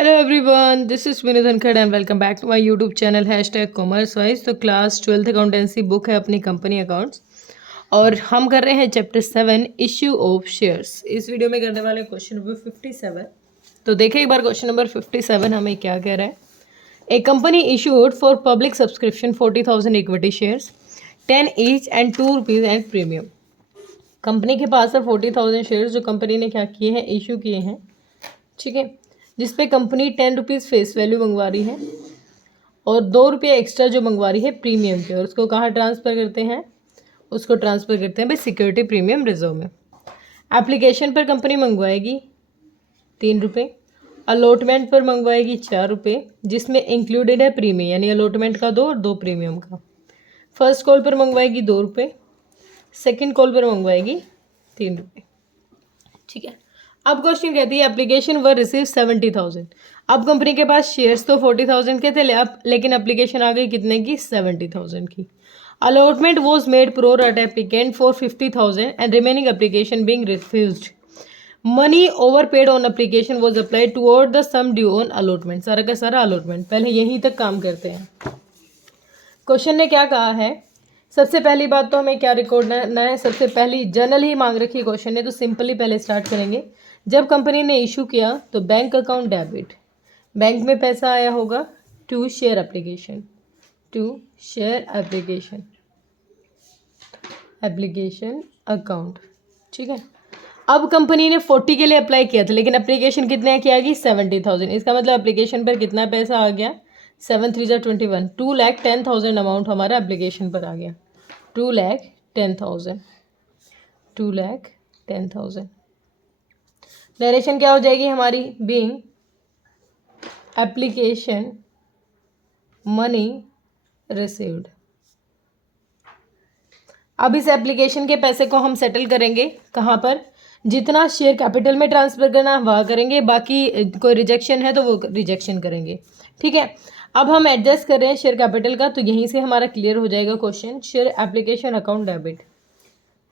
Hello everyone, this is Vinay Dhankad and welcome back to my YouTube channel #CommerceWise। तो class 12th accountancy book है अपनी company accounts और हम कर रहे हैं चैप्टर 7 इश्यू ऑफ शेयर्स। इस वीडियो में करने वाले क्वेश्चन नंबर 57। तो देखें एक बार क्वेश्चन नंबर 57 हमें क्या कह रहा है। A company issued for public subscription 40,000 equity shares 10 each and 2 rupees and premium. Company के पास है 40,000 शेयर्स जो कंपनी ने क्या किए हैं, इशू किए हैं, ठीक है, जिसपे कंपनी 10 रुपीज़ फेस वैल्यू मंगवा रही है और 2 रुपये एक्स्ट्रा जो मंगवा रही है प्रीमियम के, और उसको कहाँ ट्रांसफ़र करते हैं, उसको ट्रांसफ़र करते हैं भाई सिक्योरिटी प्रीमियम रिजर्व में। एप्लीकेशन पर कंपनी मंगवाएगी 3 रुपये, अलॉटमेंट पर मंगवाएगी 4 रुपये, जिसमें इंक्लूडेड है प्रीमियम, यानी अलॉटमेंट का 2 और 2 प्रीमियम का। फर्स्ट कॉल पर मंगवाएगी 2 रुपये, सेकेंड कॉल पर मंगवाएगी 3 रुपये, ठीक है। अब क्वेश्चन कहती है एप्लीकेशन वर रिसीव 70,000। अब कंपनी के पास शेयर्स तो 40,000 के थे, लेकिन एप्लीकेशन आ गई कितने की, 70,000 की। Allotment was made pro rata applicant for 50,000 and remaining application being refused. Money over paid on application was applied toward the sum due on allotment. सारा का सारा अलॉटमेंट, पहले यहीं तक काम करते हैं। क्वेश्चन ने क्या कहा है, सबसे पहली बात तो हमें क्या रिकॉर्ड करना है, सबसे पहली जनरल ही मांग रखी क्वेश्चन ने, तो सिंपली पहले स्टार्ट करेंगे। जब कंपनी ने इशू किया तो बैंक अकाउंट डेबिट, बैंक में पैसा आया होगा to share application, to share application account, ठीक है। अब कंपनी ने 40 के लिए अप्लाई किया था, लेकिन एप्लीकेशन कितने की आ गई, 70,000। इसका मतलब एप्लीकेशन पर कितना पैसा आ गया, 7 3 21, 2,10,000 अमाउंट हमारा एप्लीकेशन पर आ गया, 2,10,000, 2,10,000। डायरेक्शन क्या हो जाएगी हमारी, बीइंग एप्लीकेशन मनी रिसीव्ड। अब इस एप्लीकेशन के पैसे को हम सेटल करेंगे कहाँ पर, जितना शेयर कैपिटल में ट्रांसफ़र करना है वहाँ करेंगे, बाकी कोई रिजेक्शन है तो वो रिजेक्शन करेंगे, ठीक है। अब हम एडजस्ट कर रहे हैं शेयर कैपिटल का, तो यहीं से हमारा क्लियर हो जाएगा question. Share application account debit,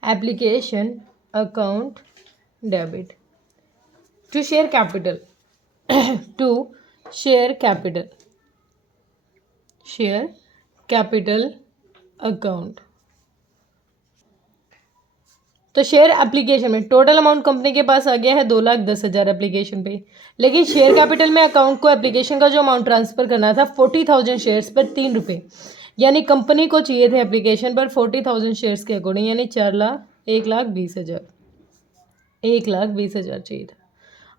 application account debit to share capital, to share capital account. तो शेयर एप्लीकेशन में टोटल अमाउंट कंपनी के पास आ गया है 2,10,000 एप्लीकेशन पे, लेकिन शेयर कैपिटल में अकाउंट को एप्लीकेशन का जो अमाउंट ट्रांसफ़र करना था 40,000 शेयर्स पर 3 रुपये, यानी कंपनी को चाहिए थे एप्लीकेशन पर 40,000 शेयर्स के अकॉर्डिंग, यानी 1,20,000 चाहिए था।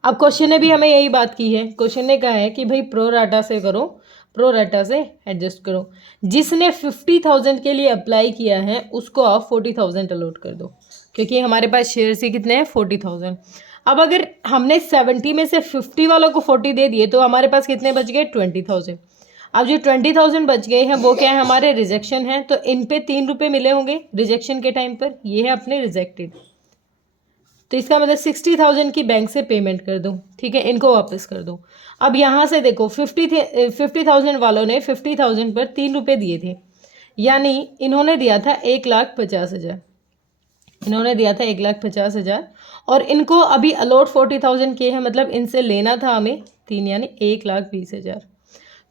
अब क्वेश्चन ने भी हमें यही बात की है, क्वेश्चन ने कहा है कि भाई प्रो राटा से करो, प्रो राटा से एडजस्ट करो। जिसने 50,000 के लिए अप्लाई किया है उसको आप 40,000 अलॉट कर दो, क्योंकि हमारे पास शेयर्स ही कितने हैं, 40,000। अब अगर हमने 70 में से 50 वालों को 40 दे दिए तो हमारे पास कितने बच गए, 20,000। अब जो 20,000 बच गए हैं वो क्या है, हमारे रिजेक्शन है, तो इन पे 3 रुपये मिले होंगे रिजेक्शन के टाइम पर, ये है अपने रिजेक्टेड। तो इसका मतलब 60,000 की बैंक से पेमेंट कर दो, ठीक है, इनको वापस कर दो। अब यहाँ से देखो 50,000 वालों ने 50,000 पर 3 रुपये दिए थे, यानी इन्होंने दिया था 1,50,000, इन्होंने दिया था 1,50,000, और इनको अभी अलॉट 40,000 के हैं, मतलब इनसे लेना था हमें 3, यानी 1,20,000।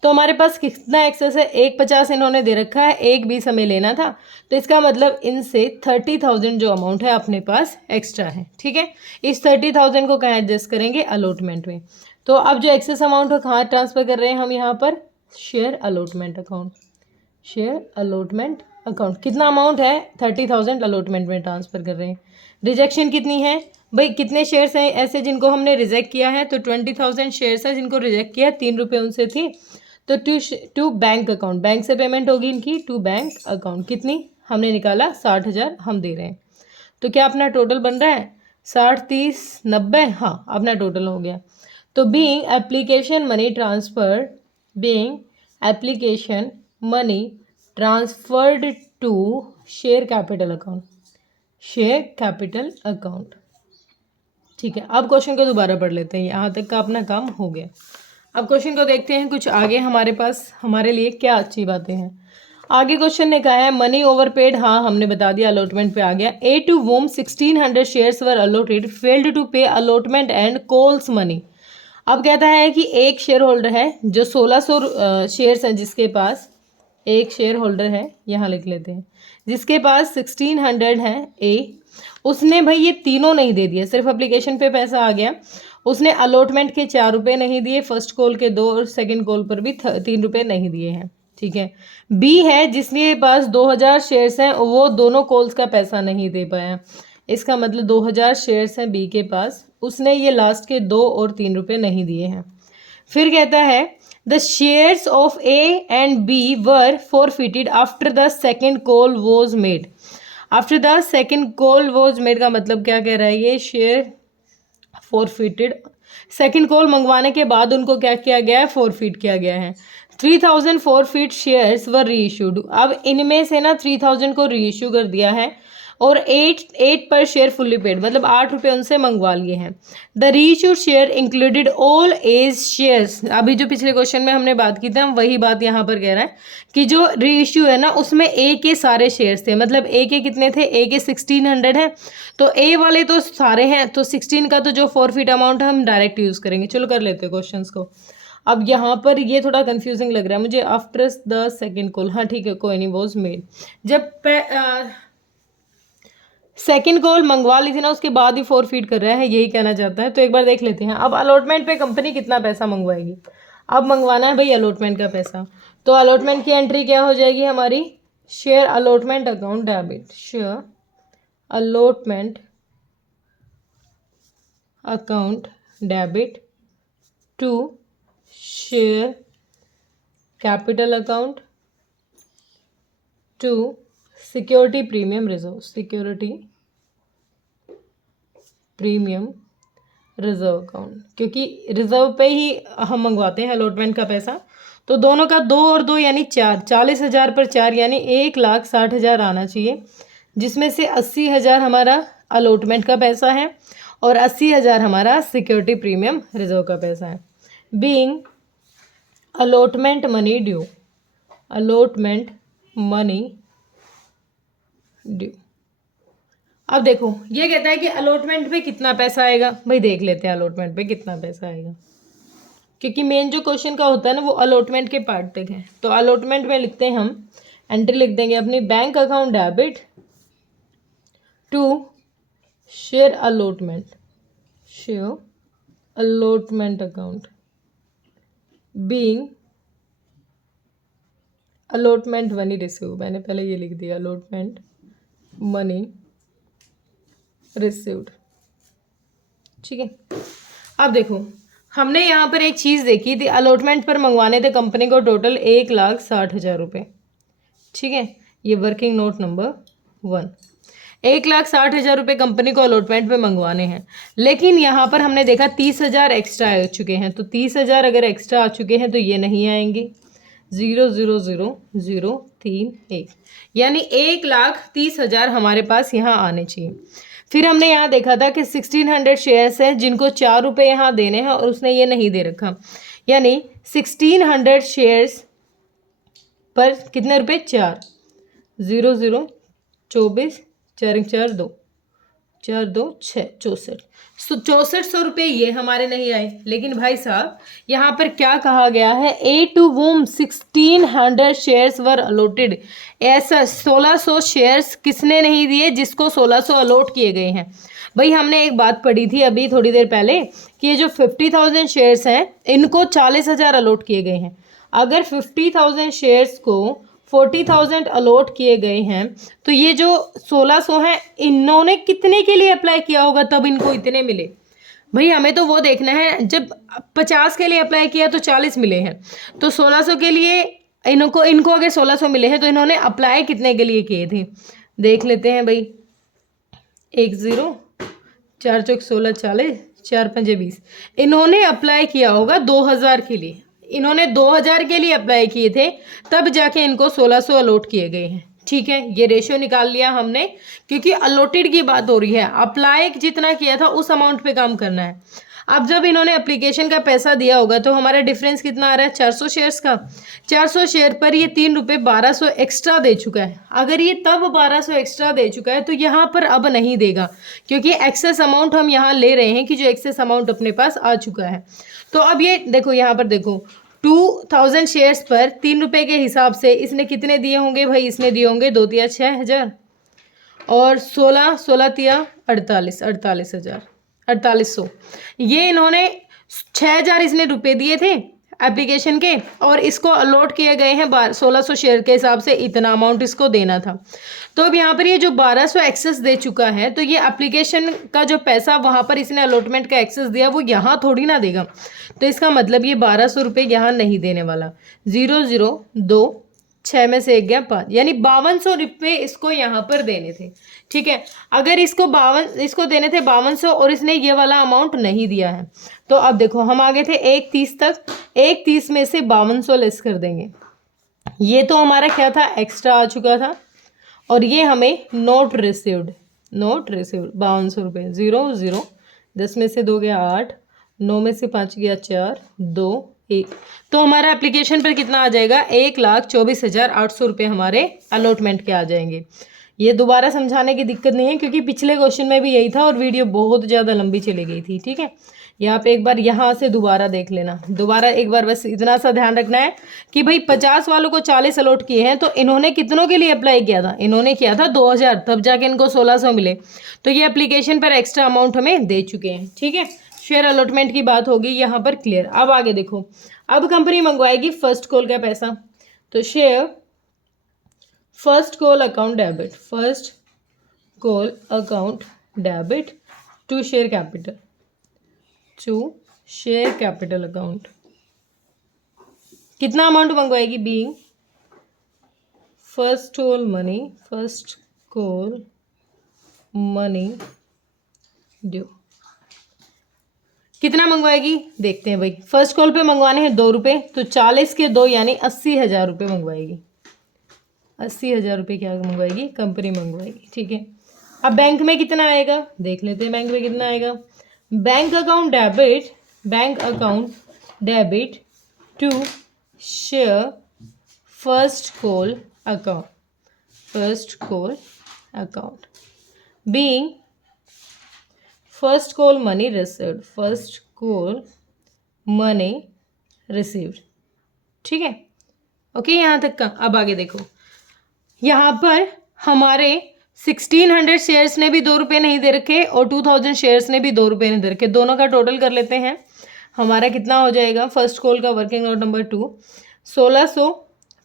तो हमारे पास कितना एक्सेस है, 1,50 इन्होंने दे रखा है, 1,20 हमें लेना था, तो इसका मतलब इनसे 30,000 जो अमाउंट है अपने पास एक्स्ट्रा है, ठीक है। इस 30,000 को कहाँ एडजस्ट करेंगे, अलॉटमेंट में। तो अब जो एक्सेस अमाउंट है कहाँ ट्रांसफ़र कर रहे हैं हम, यहाँ पर share allotment account, share allotment account. कितना अमाउंट है, 30,000 अलॉटमेंट में ट्रांसफ़र कर रहे हैं। रिजेक्शन कितनी है भाई, कितने शेयर्स हैं ऐसे जिनको हमने रिजेक्ट किया है, तो 20,000 शेयर्स है जिनको रिजेक्ट किया, 3 रुपये उनसे थी, तो टू बैंक अकाउंट, बैंक से पेमेंट होगी इनकी, टू बैंक अकाउंट। कितनी हमने निकाला, 60,000 हम दे रहे हैं। तो क्या अपना टोटल बन रहा है 60 30 90, हाँ अपना टोटल हो गया। तो being application money transferred, being application money transferred to share capital account, share capital account, ठीक है। अब क्वेश्चन को दोबारा पढ़ लेते हैं, यहाँ तक का अपना काम हो गया। अब क्वेश्चन को देखते हैं कुछ आगे हमारे पास हमारे लिए क्या अच्छी बातें हैं। आगे क्वेश्चन ने कहा है मनी ओवर पेड, हाँ हमने बता दिया, अलॉटमेंट पे आ गया। A to whom 1,600 shares were allotted failed to pay allotment and calls money. अब कहता है कि एक शेयर होल्डर है जो 1600 शेयर्स हैं, जिसके पास एक शेयर होल्डर है, यहाँ लिख लेते हैं, जिसके पास 1600 है ए, उसने भाई ये तीनों नहीं दे दिए, सिर्फ एप्लीकेशन पे पैसा आ गया, उसने अलॉटमेंट के 4 रुपये नहीं दिए, फर्स्ट कॉल के 2 और सेकंड कॉल पर भी 3 रुपये नहीं दिए हैं, ठीक है। बी है जिसके पास 2000 शेयर्स हैं, वो दोनों कॉल्स का पैसा नहीं दे पाया, इसका मतलब 2000 शेयर्स हैं बी के पास, उसने ये लास्ट के 2 और 3 रुपये नहीं दिए हैं। फिर कहता है the shares of A and B were forfeited after the second call was made. After the second call was made का मतलब क्या कह रहा है, ये शेयर फॉरफिटेड, सेकेंड कॉल मंगवाने के बाद उनको क्या किया गया है, फॉरफिट किया गया है। 3000 फॉरफिट शेयर्स वर रीइश्यूड। अब इनमें से ना 3000 को रीइश्यू कर दिया है और 8 पर शेयर फुल्ली पेड, मतलब 8 रुपये उनसे मंगवा लिए हैं। The reissued share included all A's shares. अभी जो पिछले क्वेश्चन में हमने बात की थी, हम वही बात यहाँ पर कह रहा है कि जो रीइश्यू है ना उसमें ए के सारे शेयर्स थे, मतलब ए के कितने थे, ए के 1600 है, तो ए वाले तो सारे हैं, तो 16 का तो जो फॉरफिट अमाउंट है हम डायरेक्ट यूज़ करेंगे। चलो कर लेते हैं क्वेश्चन को। अब यहाँ पर ये थोड़ा कंफ्यूजिंग लग रहा है मुझे, आफ्टर द सेकेंड कॉल, हाँ ठीक है कोई नहीं, वॉज मेड, जब सेकेंड कॉल मंगवा ली थी ना उसके बाद ही फॉरफिट कर रहा है, यही कहना चाहता है। तो एक बार देख लेते हैं। अब अलॉटमेंट पे कंपनी कितना पैसा मंगवाएगी, अब मंगवाना है भाई अलॉटमेंट का पैसा, तो अलॉटमेंट की एंट्री क्या हो जाएगी हमारी, share allotment account debit, share allotment account debit to share capital account to security premium reserve, security premium reserve account, क्योंकि रिजर्व पे ही हम मंगवाते हैं अलॉटमेंट का पैसा, तो दोनों का 2 और 2 यानी 4, 40,000 पर 4 यानी 1,60,000 आना चाहिए, जिसमें से 80,000 हमारा अलॉटमेंट का पैसा है और 80,000 हमारा सिक्योरिटी प्रीमियम रिजर्व का पैसा है। Being allotment money due, allotment money due. अब देखो ये कहता है कि अलॉटमेंट पे कितना पैसा आएगा, भाई देख लेते हैं अलॉटमेंट पे कितना पैसा आएगा, क्योंकि मेन जो क्वेश्चन का होता है ना वो अलॉटमेंट के पार्ट तक है। तो अलॉटमेंट में लिखते हैं हम, एंट्री लिख देंगे अपनी, bank account debit to share allotment, share allotment account, being allotment money receive, मैंने पहले ये लिख दिया, अलॉटमेंट मनी रिसीव्ड, ठीक है। अब देखो हमने यहाँ पर एक चीज़ देखी थी, अलॉटमेंट पर मंगवाने थे कंपनी को टोटल 1,60,000 रुपये, ठीक है, ये वर्किंग नोट नंबर 1, 1,60,000 रुपये कंपनी को अलॉटमेंट पे मंगवाने हैं, लेकिन यहाँ पर हमने देखा 30,000 एक्स्ट्रा आ चुके हैं, तो 30,000 अगर एक्स्ट्रा आ चुके हैं तो ये नहीं आएंगे, 0,0,0,0,3,1 यानी 1,30,000 हमारे पास यहाँ आने चाहिए। फिर हमने यहाँ देखा था कि 1600 शेयर्स हैं जिनको 4 रुपये यहाँ देने हैं और उसने ये नहीं दे रखा, यानी 1600 शेयर्स पर कितने रुपए, 4, 0,0,24, 4 4 2, 4 2 6, 64, 6400 रुपये ये हमारे नहीं आए। लेकिन भाई साहब यहाँ पर क्या कहा गया है, ए टू वूम 1600 शेयर्स वर अलॉटेड, ऐसा 1600 शेयर्स किसने नहीं दिए, जिसको 1600 अलॉट किए गए हैं। भाई हमने एक बात पढ़ी थी अभी थोड़ी देर पहले कि ये जो 50,000 शेयर्स हैं इनको 40,000 अलॉट किए गए हैं। अगर 50,000 शेयर्स को 40,000 अलॉट किए गए हैं तो ये जो 1600 हैं इन्होंने कितने के लिए अप्लाई किया होगा तब इनको इतने मिले। भाई हमें तो वो देखना है, जब 50 के लिए अप्लाई किया तो 40 मिले हैं, तो 1600 के लिए इनको अगर 1600 मिले हैं तो इन्होंने अप्लाई कितने के लिए किए थे, देख लेते हैं भाई। 1 0 4 चौक 16 40 4 5 20, इन्होंने अप्लाई किया होगा 2000 के लिए, इन्होंने 2000 के लिए अप्लाई किए थे तब जाके इनको 1600 अलॉट किए गए हैं, ठीक है। ये रेशियो निकाल लिया हमने क्योंकि अलॉटेड की बात हो रही है, अप्लाई जितना किया था उस अमाउंट पे काम करना है। अब जब इन्होंने एप्लीकेशन का पैसा दिया होगा तो हमारा डिफरेंस कितना आ रहा है 400 शेयर्स का। 400 शेयर पर ये 3 रुपये 1200 एक्स्ट्रा दे चुका है। अगर ये तब 1200 एक्स्ट्रा दे चुका है तो यहाँ पर अब नहीं देगा, क्योंकि एक्सेस अमाउंट हम यहाँ ले रहे हैं कि जो एक्सेस अमाउंट अपने पास आ चुका है। तो अब ये देखो, यहाँ पर देखो 2000 शेयर्स पर 3 रुपये के हिसाब से इसने कितने दिए होंगे भाई, इसने दिए होंगे 2 तिया 6000 और 16 तिया 48,000 ये इन्होंने 6000 इसने रुपए दिए थे एप्लीकेशन के, और इसको अलॉट किए गए हैं 1600 शेयर के हिसाब से, इतना अमाउंट इसको देना था। तो अब यहाँ पर ये जो 1200 एक्सेस दे चुका है, तो ये एप्लीकेशन का जो पैसा वहाँ पर इसने अलॉटमेंट का एक्सेस दिया वो यहाँ थोड़ी ना देगा। तो इसका मतलब ये 1200 रुपये यहाँ नहीं देने वाला। 0 0 2 6 में से 1 गया 5, यानी 5200 रुपये इसको यहाँ पर देने थे। ठीक है, अगर इसको देने थे 5200 और इसने ये वाला अमाउंट नहीं दिया है, तो अब देखो हम आगे थे 130 तक, 130 में से 5200 लेस कर देंगे। ये तो हमारा क्या था, एक्स्ट्रा आ चुका था, और ये हमें नोट रिसीव्ड 5200 रुपये। 0 0 10 में से 2 गया 8, 9 में से 5 गया 4, 2 1, तो हमारा एप्लीकेशन पर कितना आ जाएगा, 1,24,800 रुपये हमारे अलॉटमेंट के आ जाएंगे। ये दोबारा समझाने की दिक्कत नहीं है, क्योंकि पिछले क्वेश्चन में भी यही था और वीडियो बहुत ज़्यादा लंबी चली गई थी। ठीक है, यहाँ पे एक बार यहाँ से दोबारा देख लेना, दोबारा एक बार बस इतना सा ध्यान रखना है कि भाई 50 वालों को 40 अलॉट किए हैं, तो इन्होंने कितनों के लिए अप्लाई किया था, इन्होंने किया था 2000, तब जाके इनको 1600 मिले। तो ये एप्लीकेशन पर एक्स्ट्रा अमाउंट हमें दे चुके हैं। ठीक है, शेयर अलॉटमेंट की बात होगी यहाँ पर क्लियर। अब आगे देखो, अब कंपनी मंगवाएगी फर्स्ट कॉल का पैसा, तो share first call account debit, first call account debit to share capital account. कितना अमाउंट मंगवाएगी, being first call money due. कितना मंगवाएगी देखते हैं भाई। फर्स्ट कॉल पे मंगवाने हैं 2 रुपये, तो 40 के 2 यानी 80,000 रुपये मंगवाएगी। 80,000 रुपये क्या मंगवाएगी, कंपनी मंगवाएगी। ठीक है, अब बैंक में कितना आएगा देख लेते हैं। बैंक में कितना आएगा, bank account debit to share first call account being first call money received. ठीक है, ओके, यहाँ तक का। अब आगे देखो, यहाँ पर हमारे 1600 शेयर्स ने भी 2 रुपये नहीं दे रखे और 2000 शेयर्स ने भी 2 रुपये नहीं दे रखे। दोनों का टोटल कर लेते हैं, हमारा कितना हो जाएगा। फर्स्ट कॉल का वर्किंग नोट नंबर 2 1600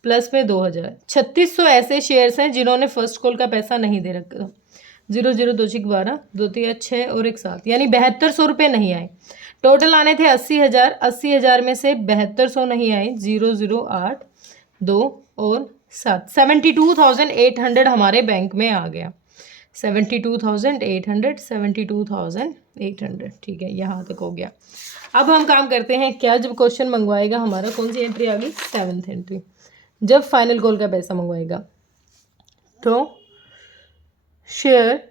प्लस में 2000, 3600 ऐसे शेयर्स हैं जिन्होंने फर्स्ट कॉल का पैसा नहीं दे रखा। 0 0 2 6 12, 2 3 6 और 1 7, यानी 7200 रुपये नहीं आए। टोटल आने थे 80,000, 80,000 में से 7200 नहीं आए। 0 0 8 2 और 7, 72,800 हमारे बैंक में आ गया। 72,800। ठीक है, यहाँ तक हो गया। अब हम काम करते हैं क्या, जब क्वेश्चन मंगवाएगा हमारा, कौन सी एंट्री आ गई, 7th एंट्री, जब फाइनल कॉल का पैसा मंगवाएगा, तो शेयर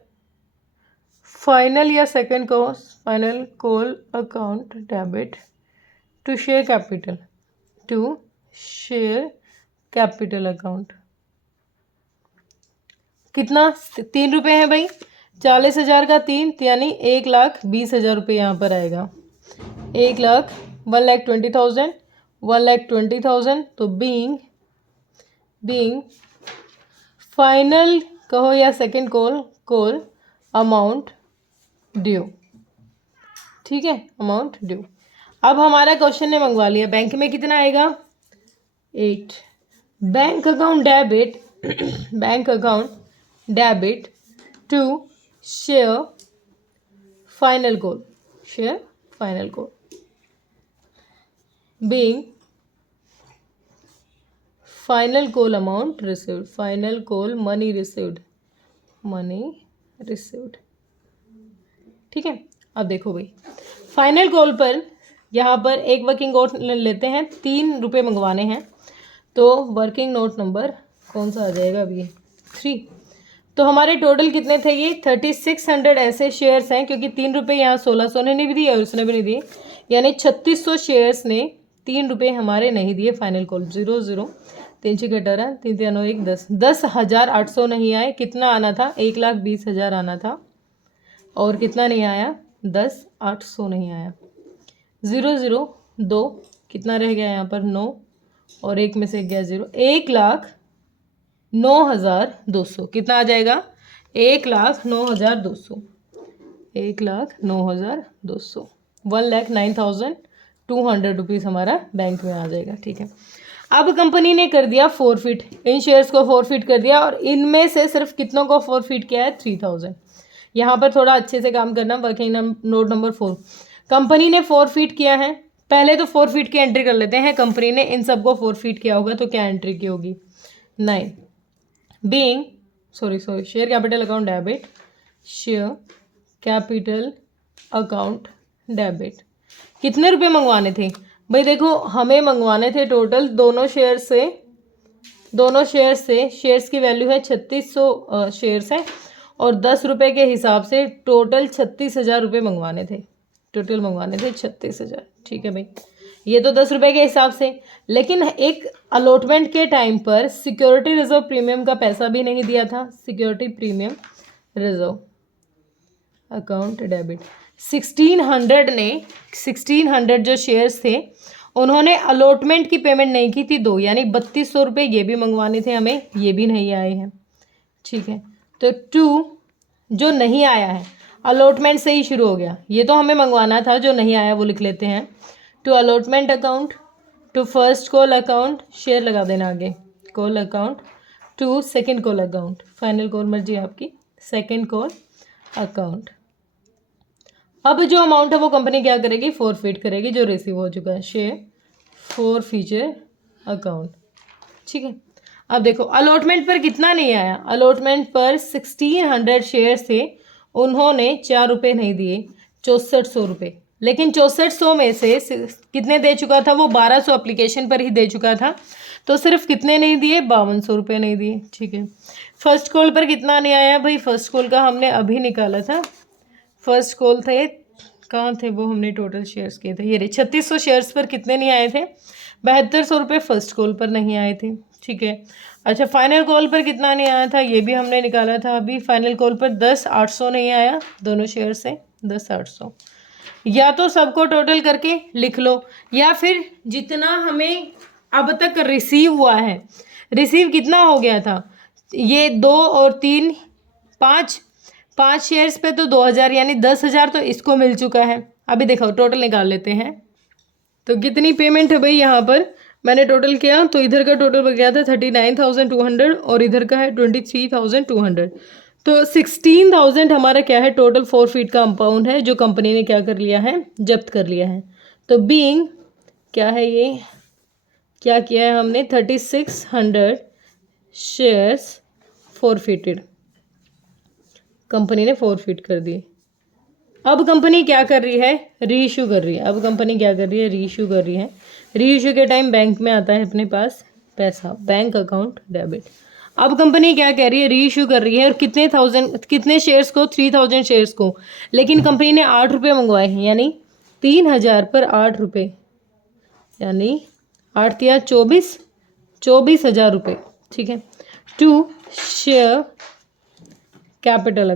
फाइनल या second call final call account debit to share capital account. कितना, 3 रुपये है भाई, 40,000 का 3 यानी 1,20,000 रुपये यहाँ पर आएगा। 1,20,000 1,20,000। तो बीइंग फाइनल कहो या सेकंड कॉल अमाउंट ड्यू। ठीक है, अमाउंट ड्यू। अब हमारा क्वेश्चन ने मंगवा लिया, बैंक में कितना आएगा 8। Bank account debit to share final call being final call amount received, final call money received. ठीक है, अब देखो भाई, फाइनल कॉल पर यहाँ पर एक वर्किंग नोट लेते हैं, 3 रुपये मंगवाने हैं, तो वर्किंग नोट नंबर कौन सा आ जाएगा अभी, 3। तो हमारे टोटल कितने थे ये 3600 ऐसे शेयर्स हैं, क्योंकि 3 रुपये यहाँ 1600 ने नहीं भी दिए और उसने भी नहीं दिए, यानी 3600 शेयर्स ने 3 रुपये हमारे नहीं दिए। फाइनल कॉल 00 3 6 18 3 3 9 1 10 10,800 नहीं आए। कितना आना था 1,20,000 आना था और कितना नहीं आया 10,800 नहीं आया। 002 कितना रह गया यहाँ पर 9 और 1 में से गया 0 1,09,200 कितना आ जाएगा 1,09,200 1,09,200 1,09,200 रुपीज़ हमारा बैंक में आ जाएगा। ठीक है, अब कंपनी ने कर दिया फॉरफिट, इन शेयर्स को फॉरफिट कर दिया और इनमें से सिर्फ कितनों को फॉरफिट किया है 3,000। यहाँ पर थोड़ा अच्छे से काम करना। वर्किंग नोट नंबर 4, कंपनी ने फॉरफिट किया है। पहले तो फॉरफिट की एंट्री कर लेते हैं। कंपनी ने इन सबको फॉरफिट किया होगा तो क्या एंट्री की होगी 9 being share capital account debit, share capital account debit. कितने रुपए मंगवाने थे भाई, देखो हमें मंगवाने थे टोटल दोनों शेयर से शेयर्स की वैल्यू है 3600 शेयर्स है और 10 रुपये के हिसाब से टोटल 36,000 रुपये मंगवाने थे। टोटल मंगवाने थे 36,000। ठीक है भाई, ये तो 10 रुपये के हिसाब से, लेकिन एक अलॉटमेंट के टाइम पर सिक्योरिटी रिजर्व प्रीमियम का पैसा भी नहीं दिया था। Security premium reserve account debit 1600 जो शेयर्स थे उन्होंने अलॉटमेंट की पेमेंट नहीं की थी 2, यानी 3200 रुपये ये भी मंगवाने थे हमें, ये भी नहीं आए हैं। ठीक है, तो 2 जो नहीं आया है अलॉटमेंट से ही शुरू हो गया, ये तो हमें मंगवाना था, जो नहीं आया वो लिख लेते हैं। To allotment account, to first call account, share लगा देना आगे call account, to second call account, final call मर्जी आपकी, सेकंड कॉल अकाउंट। अब जो अमाउंट है वो कंपनी क्या करेगी फॉरफिट करेगी जो रिसीव हो चुका है, शेयर फॉर फ्यूचर अकाउंट। ठीक है, अब देखो अलॉटमेंट पर कितना नहीं आया, अलॉटमेंट पर 1600 शेयर थे, उन्होंने 4 रुपये नहीं दिए, 6400 रुपये, लेकिन 6400 में से कितने दे चुका था वो 1200 एप्लीकेशन पर ही दे चुका था, तो सिर्फ कितने नहीं दिए 5200 रुपये नहीं दिए। ठीक है, फर्स्ट कॉल पर कितना नहीं आया भाई, फर्स्ट कॉल का हमने अभी निकाला था, फर्स्ट कॉल थे कहाँ थे वो, हमने टोटल शेयर्स किए थे, ये रहे 3600 शेयर्स पर कितने नहीं आए थे 7200 रुपये फर्स्ट कॉल पर नहीं आए थे। ठीक है, अच्छा फाइनल कॉल पर कितना नहीं आया था ये भी हमने निकाला था अभी, फाइनल कॉल पर 10,800 नहीं आया दोनों शेयर से 10,800। या तो सबको टोटल करके लिख लो या फिर जितना हमें अब तक रिसीव हुआ है, रिसीव कितना हो गया था ये 2 और 3 5 शेयर्स पे तो 2000 यानी 10,000 तो इसको मिल चुका है। अभी देखो टोटल निकाल लेते हैं, तो कितनी पेमेंट है भाई, यहाँ पर मैंने टोटल किया तो इधर का टोटल बन गया था 39,200 और इधर का है 23,200, तो 16,000 हमारा क्या है टोटल फॉरफिट का अमाउंट है जो कंपनी ने क्या कर लिया है जब्त कर लिया है। तो बीइंग क्या है ये क्या किया है हमने 3600 शेयर्स फॉरफिटेड, कंपनी ने फॉरफिट कर दिए। अब कंपनी क्या कर रही है री इशू कर रही है, अब कंपनी क्या कर रही है री इशू कर रही है। री इशू के टाइम बैंक में आता है अपने पास पैसा, बैंक अकाउंट डेबिट। अब कंपनी क्या कह रही है री इशू कर रही है और कितने शेयर्स को 3000 शेयर्स को, लेकिन कंपनी ने 8 रुपये मंगवाए हैं, यानी 3000 पर 8 रुपये, यानी 8 या 24,000 रुपये। ठीक है, टू शेयर कैपिटल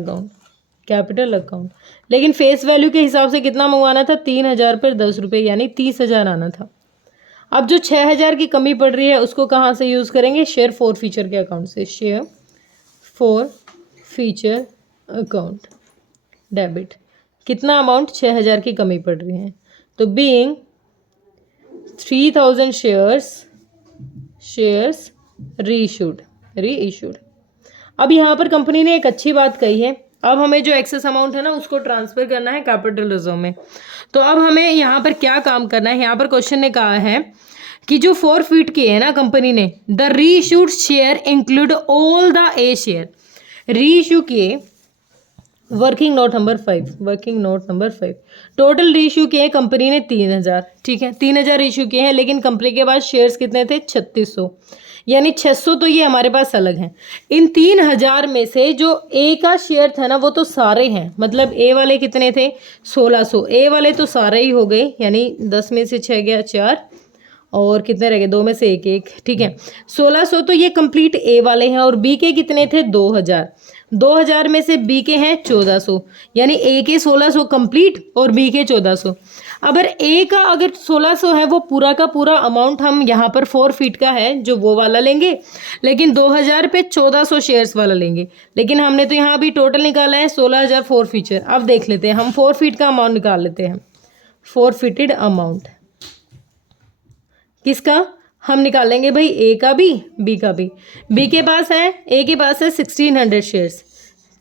अकाउंट, लेकिन फेस वैल्यू के हिसाब से कितना मंगवाना था 3000 पर 10 रुपये, यानी 30,000 आना था। अब जो 6,000 की कमी पड़ रही है उसको कहाँ से यूज़ करेंगे, शेयर फॉर फीचर के अकाउंट से, share for feature account debit. कितना अमाउंट 6,000 की कमी पड़ रही है, तो बीइंग 3,000 शेयर्स रीइशूड। अब यहाँ पर कंपनी ने एक अच्छी बात कही है, अब हमें जो एक्सेस अमाउंट है ना उसको ट्रांसफ़र करना है कैपिटल रिजर्व में। तो अब हमें यहाँ पर क्या काम करना है, यहाँ पर क्वेश्चन ने कहा है कि जो फॉरफिट किए है ना कंपनी ने, the reissued share include all the A share, reissue किए working note number 5, working note number 5, total reissue किए हैं कंपनी ने 3000, ठीक है 3000 इशू किए हैं, लेकिन कंपनी के पास शेयर्स कितने थे 3600, यानी 600 तो ये हमारे पास अलग हैं। इन 3000 में से जो ए का शेयर था ना वो तो सारे हैं, मतलब ए वाले कितने थे 1600, ए वाले तो सारे ही हो गए, यानी 10 में से 6 गया 4 और कितने रह गए 2 में से 1 1, ठीक है 1600 तो ये कंप्लीट ए वाले हैं। और बी के कितने थे 2000, 2000 में से बी के हैं 1400, यानी ए के 1600 कंप्लीट और बी के 1400। अगर ए का अगर 1600 है वो पूरा का पूरा अमाउंट हम यहाँ पर 4 फीट का है जो वो वाला लेंगे, लेकिन 2000 पे 1400 शेयर्स वाला लेंगे। लेकिन हमने तो यहाँ अभी टोटल निकाला है 16000 4 फीचर। अब देख लेते हैं हम 4 फीट का अमाउंट निकाल लेते हैं, 4 फीटेड अमाउंट किसका हम निकालेंगे भाई, ए का भी बी का भी। बी के पास है, ए के पास है 1600 शेयर्स,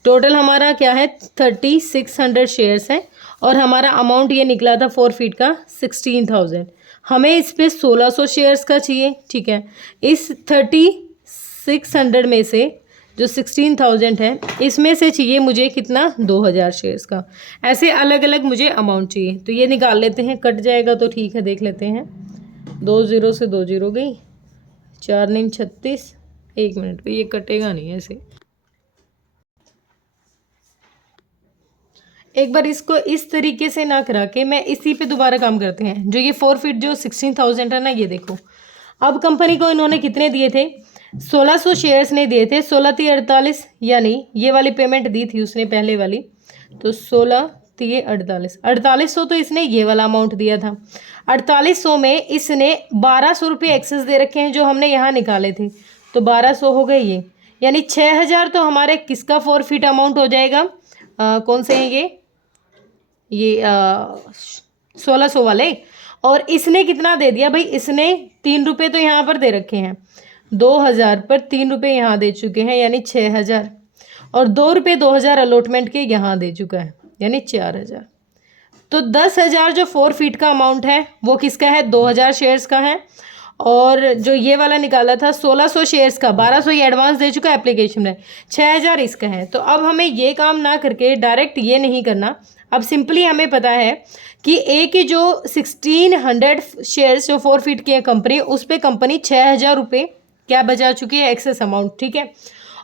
टोटल हमारा क्या है 3600 शेयर्स है और हमारा अमाउंट ये निकला था 4 फीट का 16000। हमें इस पे 1600 शेयर्स का चाहिए, ठीक है। इस 3600 में से जो 16000 है इसमें से चाहिए मुझे कितना 2000 शेयर्स का। ऐसे अलग अलग मुझे अमाउंट चाहिए, तो ये निकाल लेते हैं, कट जाएगा तो ठीक है देख लेते हैं। 2 0 से 2 0 गई, 4 9 36, 1 मिनट पे ये कटेगा नहीं ऐसे। एक बार इसको इस तरीके से ना करा के मैं इसी पे दोबारा काम करते हैं। जो ये 4 फीट जो 16000 है ना, ये देखो अब कंपनी को इन्होंने कितने दिए थे 1600 शेयर्स ने दिए थे, 16 3 48, यानी ये वाली पेमेंट दी थी उसने पहले वाली, तो 16 3 48, 4800 तो इसने ये वाला अमाउंट दिया था। 4800 में इसने 1200 रुपये एक्सेस दे रखे हैं जो हमने यहाँ निकाले थे, तो 1200 हो गए ये, यानी 6000 तो हमारे किसका 4 फीट अमाउंट हो जाएगा, कौन से हैं ये 1600 वाले। और इसने कितना दे दिया भाई, इसने 3 रुपये तो यहाँ पर दे रखे हैं, 2000 पर 3 रुपये यहाँ दे चुके हैं यानी 6000, और 2 रुपये 2000 अलॉटमेंट के यहाँ दे चुका है यानी 4000। तो 10,000 जो 4 फीट का अमाउंट है वो किसका है 2000 शेयर्स का है। और जो ये वाला निकाला था 1600 शेयर्स का, 1200 ये एडवांस दे चुका है एप्लीकेशन में, 6000 इसका है। तो अब हमें ये काम ना करके डायरेक्ट ये नहीं करना, अब सिंपली हमें पता है कि ए की जो 1600 शेयर्स जो 4 फीट की है कंपनी, उस पर कंपनी 6000 रुपये क्या बचा चुकी है एक्सेस अमाउंट, ठीक है।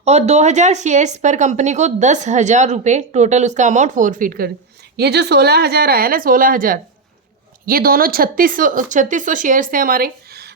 और 2000 शेयर्स पर कंपनी को 10,000 रुपये टोटल उसका अमाउंट 4 फीट कर। ये जो 16000 आया ना 16000, ये दोनों 3600 शेयर्स थे हमारे,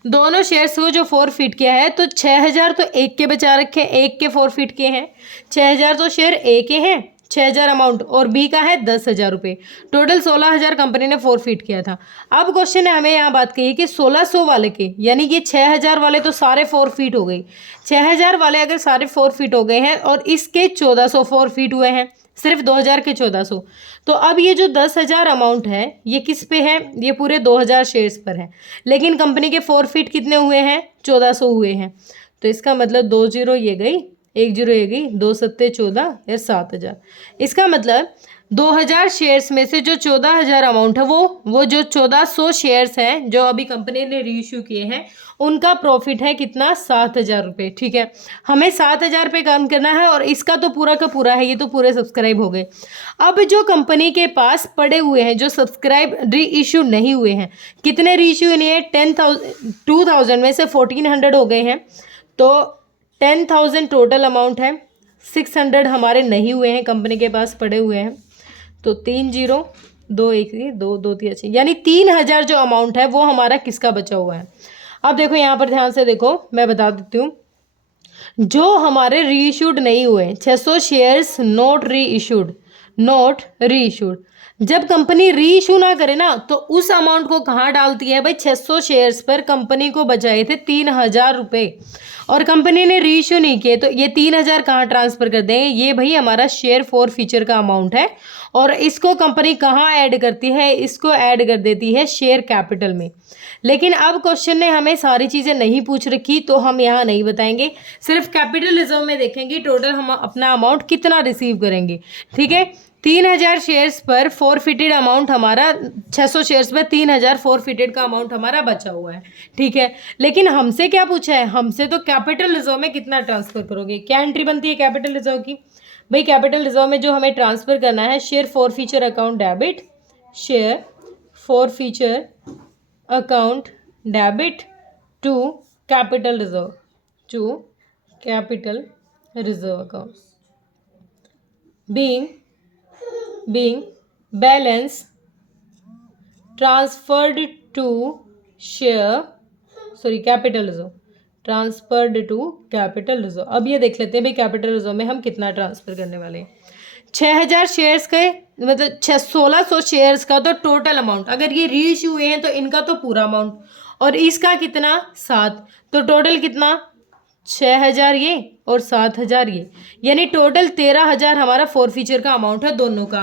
दोनों शेयर्स को जो 4 फीट किया है, तो 6000 तो एक के बचा रखे हैं, एक के 4 फीट के हैं, 6000 तो शेयर ए के हैं, 6000 अमाउंट, और बी का है 10,000 रुपये, टोटल 16000 कंपनी ने 4 फीट किया था। अब क्वेश्चन ने हमें यहाँ बात कही कि 1600 वाले के, यानी ये 6000 वाले तो सारे 4 फीट हो गई, 6000 वाले अगर सारे 4 फीट हो गए हैं और इसके 1400 4 फीट हुए हैं, सिर्फ 2000 के 1400, तो अब ये जो 10,000 अमाउंट है ये किस पे है, ये पूरे 2000 शेयर्स पर है, लेकिन कंपनी के 4 फीट कितने हुए हैं 1400 हुए हैं। तो इसका मतलब 2 0 ये गई, 1 0 ये गई, 2 7 14 या 7000। इसका मतलब 2000 शेयर्स में से जो 14000 अमाउंट है वो जो 1400 शेयर्स हैं जो अभी कंपनी ने रीइश्यू किए हैं, उनका प्रॉफिट है कितना 7000 रुपये, ठीक है। हमें 7000 पे काम करना है और इसका तो पूरा का पूरा है, ये तो पूरे सब्सक्राइब हो गए। अब जो कंपनी के पास पड़े हुए हैं जो सब्सक्राइब री इशू नहीं हुए हैं, कितने री इशू नहीं है 2000 में से 1400 हो गए हैं, तो 10,000 टोटल अमाउंट है, 600 हमारे नहीं हुए हैं कंपनी के पास पड़े हुए हैं, तो 3 0 2 1 2 2 3 अच्छे, यानी 3000 जो अमाउंट है वो हमारा किसका बचा हुआ है। अब देखो यहाँ पर ध्यान से देखो, मैं बता देती हूँ, जो हमारे री इशूड नहीं हुए 600 शेयर्स नोट री इशूड, नोट री इशूड, जब कंपनी री इशू ना करे ना तो उस अमाउंट को कहाँ डालती है भाई, 600 शेयर्स पर कंपनी को बचाए थे 3000 रुपये और कंपनी ने री इशू नहीं किए, तो ये 3000 कहाँ ट्रांसफर कर देंगे, ये भाई हमारा शेयर 4 फीचर का अमाउंट है और इसको कंपनी कहाँ ऐड करती है, इसको ऐड कर देती है शेयर कैपिटल में। लेकिन अब क्वेश्चन ने हमें सारी चीज़ें नहीं पूछ रखी तो हम यहाँ नहीं बताएंगे, सिर्फ कैपिटल रिजर्व में देखेंगे टोटल हम अपना अमाउंट कितना रिसीव करेंगे, ठीक है। 3000 शेयर्स पर 4 फिटेड अमाउंट हमारा, 600 शेयर्स पर 3000 4 फिटेड का अमाउंट हमारा बचा हुआ है, ठीक है। लेकिन हमसे क्या पूछा है, हमसे तो कैपिटल रिजर्व में कितना ट्रांसफर करोगे, क्या एंट्री बनती है कैपिटल रिजर्व की, भाई कैपिटल रिजर्व में जो हमें ट्रांसफर करना है, share forfeiture account debit, share forfeiture account debit to capital reserve, to capital reserve account, being balance transferred to share, sorry capital reserve, transferred to capital reserve. अब ये देख लेते हैं भाई कैपिटल रिजर्व में हम कितना transfer करने वाले हैं। 6000 शेयर्स के मतलब 1600 शेयर्स का तो टोटल अमाउंट, अगर ये री इशू हुए हैं तो इनका तो पूरा अमाउंट, और इसका कितना 7, तो टोटल कितना 6000 ये और 7000 ये, यानी टोटल 13000 हमारा फॉर फ्यूचर का अमाउंट है दोनों का।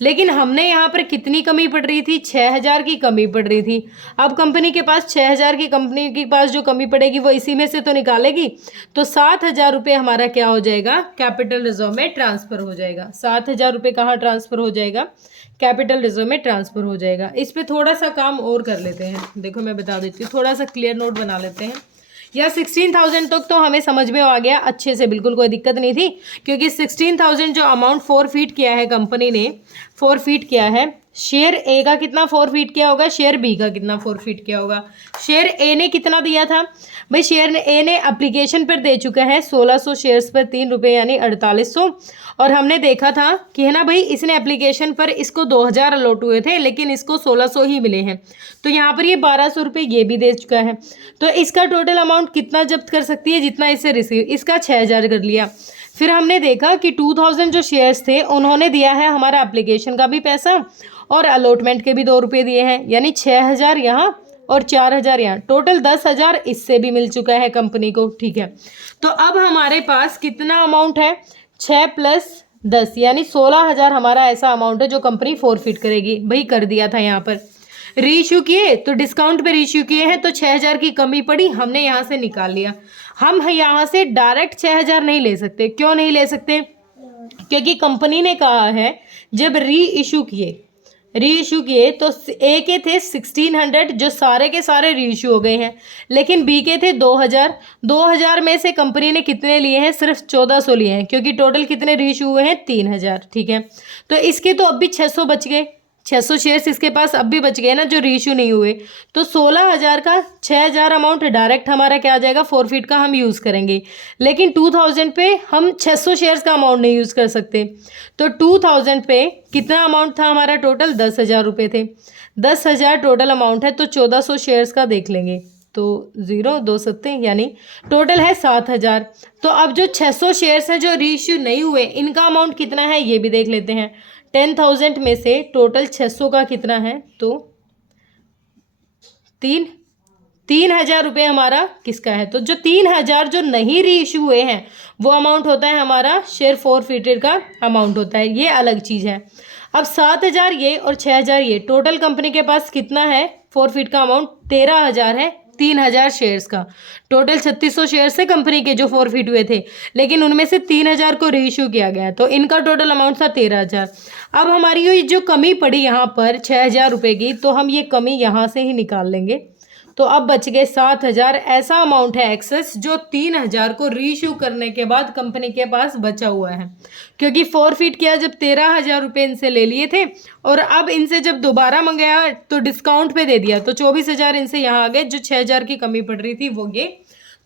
लेकिन हमने यहाँ पर कितनी कमी पड़ रही थी, 6000 की कमी पड़ रही थी। अब कंपनी के पास 6000 की, कंपनी के पास जो कमी पड़ेगी वो इसी में से तो निकालेगी, तो 7000 रुपये हमारा क्या हो जाएगा, कैपिटल रिजर्व में ट्रांसफर हो जाएगा। 7000 रुपये कहाँ ट्रांसफर हो जाएगा, कैपिटल रिजर्व में ट्रांसफर हो जाएगा। इस पर थोड़ा सा काम और कर लेते हैं, देखो मैं बता देती हूँ, थोड़ा सा क्लियर नोट बना लेते हैं। या 16,000 तक तो हमें समझ में आ गया अच्छे से, बिल्कुल कोई दिक्कत नहीं थी, क्योंकि 16,000 जो अमाउंट फॉरफीट किया है कंपनी ने, फॉरफीट किया है, शेयर ए का कितना फॉरफीट किया होगा, शेयर बी का कितना फॉरफीट किया होगा। शेयर ए ने कितना दिया था भाई, शेयर ए ने एप्लीकेशन पर दे चुका है 1600 शेयर्स पर 3 रुपये यानी 4800, और हमने देखा था कि है ना भाई, इसने एप्लीकेशन पर इसको 2000 अलॉट हुए थे, लेकिन इसको 1600 ही मिले हैं, तो यहाँ पर ये 1200 रुपये ये भी दे चुका है। तो इसका टोटल अमाउंट कितना जब्त कर सकती है, जितना इससे रिसीव, इसका 6000 कर लिया। फिर हमने देखा कि 2000 जो शेयर्स थे उन्होंने दिया है हमारा एप्लीकेशन का भी पैसा और अलॉटमेंट के भी 2 रुपये दिए हैं, यानी 6000 यहाँ और 4000 यहाँ, टोटल 10,000 इससे भी मिल चुका है कंपनी को। ठीक है, तो अब हमारे पास कितना अमाउंट है, 6 + 10 यानी 16,000 हमारा ऐसा अमाउंट है जो कंपनी फॉरफिट करेगी। भाई कर दिया था यहाँ पर, रीइश्यू किए तो डिस्काउंट पे रीइश्यू किए हैं, तो 6000 की कमी पड़ी, हमने यहाँ से निकाल लिया। हम यहाँ से डायरेक्ट 6000 नहीं ले सकते। क्यों नहीं ले सकते, क्योंकि कंपनी ने कहा है जब री इशू किए तो ए के थे 1600 जो सारे के सारे री इशू हो गए हैं, लेकिन बी के थे 2000 में से कंपनी ने कितने लिए हैं, सिर्फ 1400 लिए हैं, क्योंकि टोटल कितने री इशू हुए हैं, 3000। ठीक है, तो इसके तो अब भी 600 बच गए, 600 शेयर्स इसके पास अब भी बच गए ना जो रीइश्यू नहीं हुए, तो 16,000 का 6,000 अमाउंट डायरेक्ट हमारा क्या आ जाएगा, फॉरफिट का हम यूज़ करेंगे। लेकिन 2000 पे हम 600 शेयर्स का अमाउंट नहीं यूज़ कर सकते, तो 2000 पे कितना अमाउंट था हमारा, टोटल 10,000 रुपये थे। 10,000 टोटल अमाउंट है, तो 1400 शेयर्स का देख लेंगे, तो 0 2 7 यानी टोटल है 7,000। तो अब जो 600 शेयर्स हैं जो रीइश्यू नहीं हुए, इनका अमाउंट कितना है ये भी देख लेते हैं। 10,000 में से टोटल 600 का कितना है, तो 3,000 रुपये हमारा किसका है, तो जो 3,000 जो नहीं री इशू हुए हैं वो अमाउंट होता है हमारा शेयर फॉरफिटेड का अमाउंट होता है, ये अलग चीज़ है। अब 7,000 ये और 6,000 ये, टोटल कंपनी के पास कितना है फॉरफिट का अमाउंट, 13,000 है। 3,000 शेयर्स का टोटल 3600 शेयर्स थे कंपनी के जो फॉरफिट हुए थे, लेकिन उनमें से 3,000 को रीइश्यू किया गया, तो इनका टोटल अमाउंट था 13,000। अब हमारी ये जो कमी पड़ी यहाँ पर 6,000 रुपये की, तो हम ये कमी यहाँ से ही निकाल लेंगे, तो अब बच गए 7,000। ऐसा अमाउंट है एक्सेस जो 3,000 को रीइश्यू करने के बाद कंपनी के पास बचा हुआ है, क्योंकि फॉरफिट किया जब 13,000 रुपये इनसे ले लिए थे, और अब इनसे जब दोबारा मंगाया तो डिस्काउंट पे दे दिया, तो 24,000 इनसे यहाँ आ गए, जो 6,000 की कमी पड़ रही थी वो ये।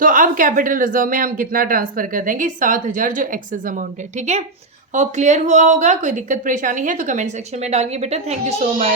तो अब कैपिटल रिजर्व में हम कितना ट्रांसफर कर देंगे, 7,000 जो एक्सेस अमाउंट है। ठीक है, और क्लियर हुआ होगा, कोई दिक्कत परेशानी है तो कमेंट सेक्शन में डालिए बेटा। Thank you so much.